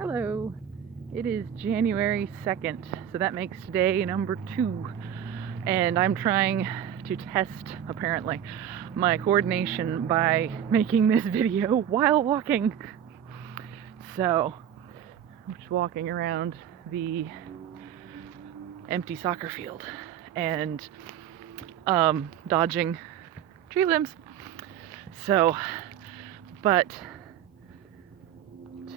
Hello. It is January 2nd, so that makes today number 2. And I'm trying to test, apparently, my coordination by making this video while walking. So, I'm just walking around the empty soccer field and dodging tree limbs. So, but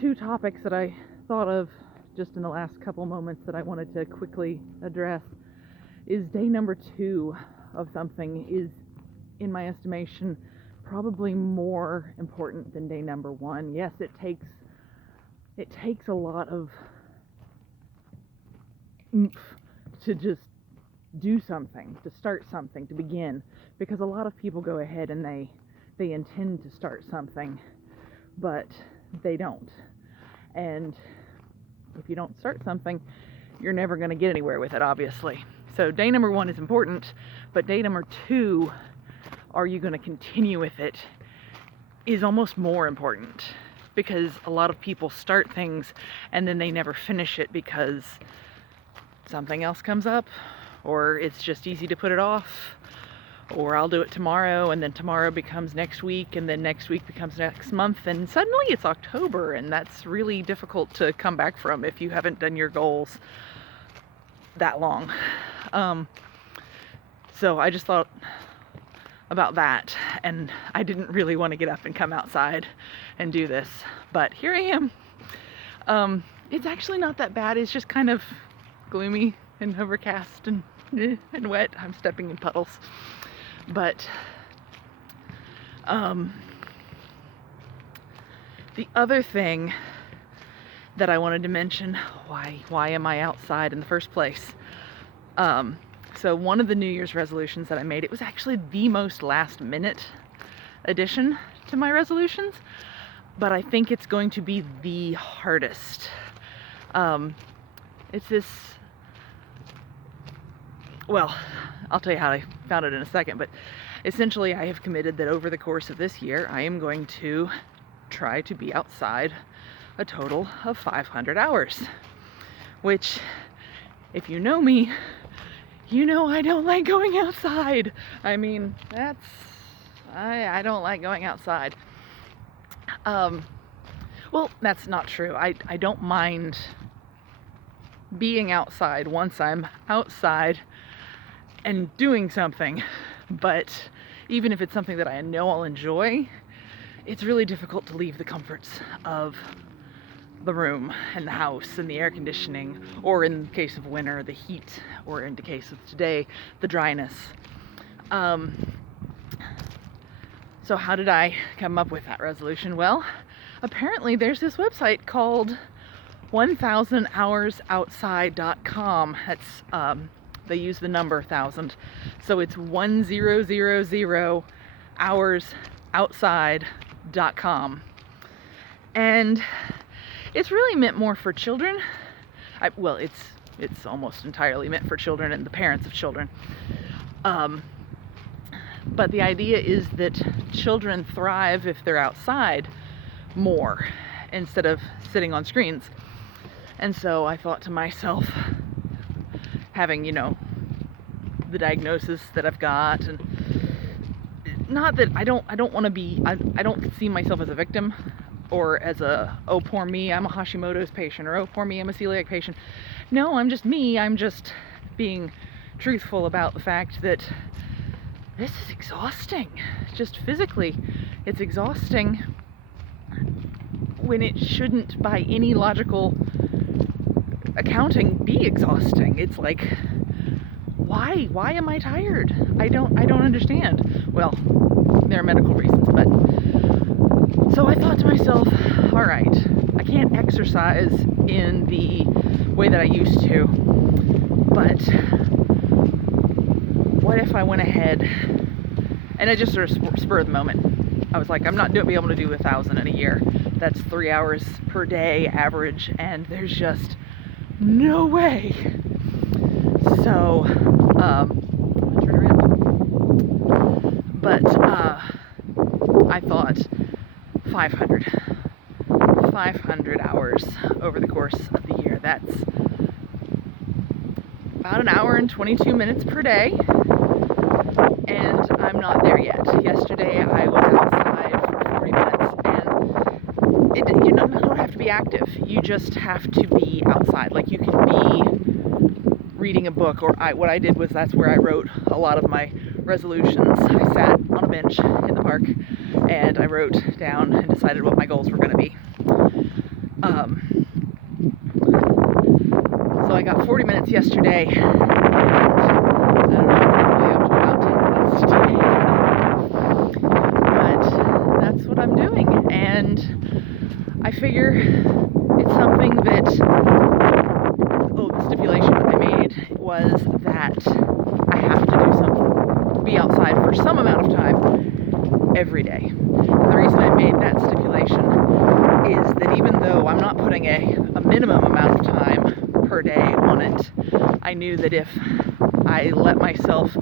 two topics that I thought of just in the last couple moments that I wanted to quickly address is day number 2 of something is, in my estimation, probably more important than day number 1. Yes, it takes a lot of oomph to just do something, to start something, to begin, because a lot of people go ahead and they intend to start something, but they don't. And if you don't start something, you're never going to get anywhere with it, obviously. So day number 1 is important, but day number 2, are you going to continue with it, is almost more important, because a lot of people start things and then they never finish it because something else comes up, or it's just easy to put it off, or I'll do it tomorrow, and then tomorrow becomes next week, and then next week becomes next month, and suddenly it's October, and that's really difficult to come back from if you haven't done your goals that long. So I just thought about that, and I didn't really want to get up and come outside and do this, but here I am. It's actually not that bad. It's just kind of gloomy and overcast and wet. I'm stepping in puddles. But the other thing that I wanted to mention, why am I outside in the first place? So one of the New Year's resolutions that I made, it was actually the most last minute addition to my resolutions, but I think it's going to be the hardest. It's this, well, I'll tell you how I found it in a second, but essentially I have committed that over the course of this year, I am going to try to be outside a total of 500 hours, which, if you know me, you know I don't like going outside. I mean, I don't like going outside. Well, that's not true. I don't mind being outside once I'm outside and doing something, but even if it's something that I know I'll enjoy, it's really difficult to leave the comforts of the room and the house and the air conditioning, or in the case of winter, the heat, or in the case of today, the dryness. So how did I come up with that resolution? Well, apparently there's this website called 1000hoursoutside.com. That's they use the number 1,000, so it's 1000 hoursoutside.com, and it's really meant more for children. Well, it's almost entirely meant for children and the parents of children. But the idea is that children thrive if they're outside more instead of sitting on screens. And so I thought to myself, having, the diagnosis that I've got, and not that I don't want to be, I don't see myself as a victim, or as a, oh poor me, I'm a Hashimoto's patient, or oh poor me, I'm a celiac patient. No, I'm just me. I'm just being truthful about the fact that this is exhausting. Just physically, it's exhausting when it shouldn't, by any logical accounting, be exhausting. It's like, why am I tired? I don't understand. Well, there are medical reasons, but so I thought to myself, all right, I can't exercise in the way that I used to, but what if I went ahead, and I just sort of spur of the moment, I was like, I'm not going to be able to do 1,000 in a year. That's 3 hours per day average, and there's just no way. So, turn around. But I thought 500. 500 hours over the course of the year. That's about an hour and 22 minutes per day, and I'm not there yet. Yesterday I was outside for 40 minutes, and you don't have to be active. You just have to be outside. Like, you can be reading a book, or what I did was that's where I wrote a lot of my resolutions. I sat on a bench in the park and I wrote down and decided what my goals were going to be. So I got 40 minutes yesterday, and I don't know, probably up to about 10 minutes today. But that's what I'm doing, and I figure it's something that, the stipulation I made was that I have to do something, be outside for some amount of time every day. And the reason I made that stipulation is that even though I'm not putting a minimum amount of time per day on it, I knew that if I let myself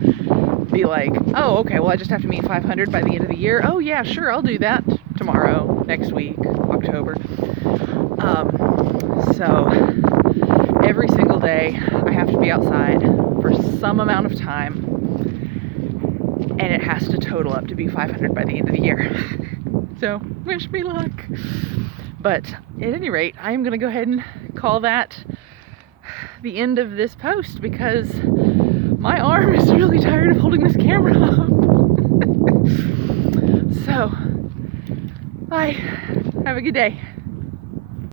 be like, oh, okay, well, I just have to meet 500 by the end of the year. Oh, yeah, sure, I'll do that tomorrow, next week, October. So every single day I have to be outside for some amount of time, and it has to total up to be 500 by the end of the year. So wish me luck. But at any rate, I am going to go ahead and call that the end of this post, because my arm is really tired of holding this camera up. So, bye. Have a good day.